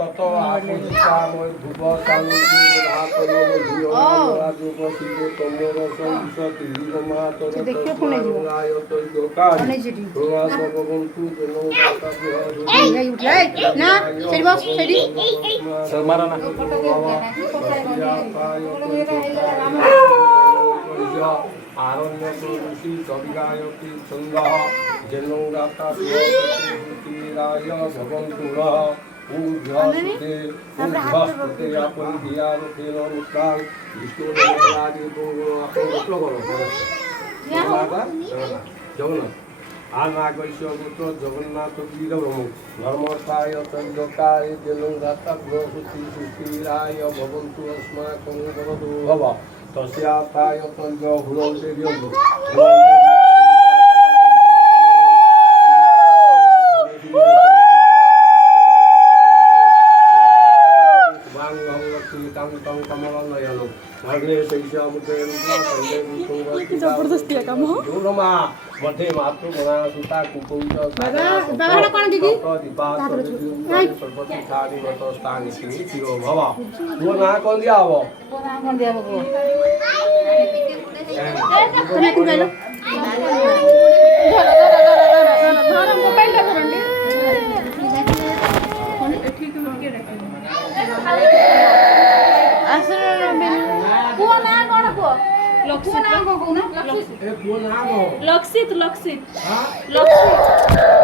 তত আপজিকাময় ভুব সানুকূল রাতরে ভিও রাজুপতিকে তোমর সংসতি জীবমা তর তরায় তৈকার প্রবাস ভগবন্তু জনং দাতাভ্য এই উঠ এই না সেটি বস সেটি স্যার মারা না आरण्य ऋषि कविगायकी छंद जनो दाता सुराय भगवन्तु ऊर्ध्वस्ते ऊर्ध्वस्ते आपन दियार तेन मुक्तां विष्णु देवादि आपन जगन्नाथ आनागैश्य पुत्र जगन्नाथ वीरभ्रमु धर्मस्थाय चन्द्रकाय जनो दाता बृहस्पति सुखीराय भवन्तु अस्माकं भवतु भव तस्याताय तंज हुरौदेर्यं जबरदस्ती है काम हो मध्य मातृ बना सुता कुकुंज बाबा कोन दीदी सरस्वती छाड़ी मत स्थान सिंह चिरो भव वो ना कोन दिया हो कोन दिया बको तुम्हें कुन गइलो धर मोबाइल टा करंडी ठीक लोके रखे आसर पुओ ना कोन पुओ लक्षित ना को ना लक्षित ए पुओ ना हो लक्षित हां लक्षित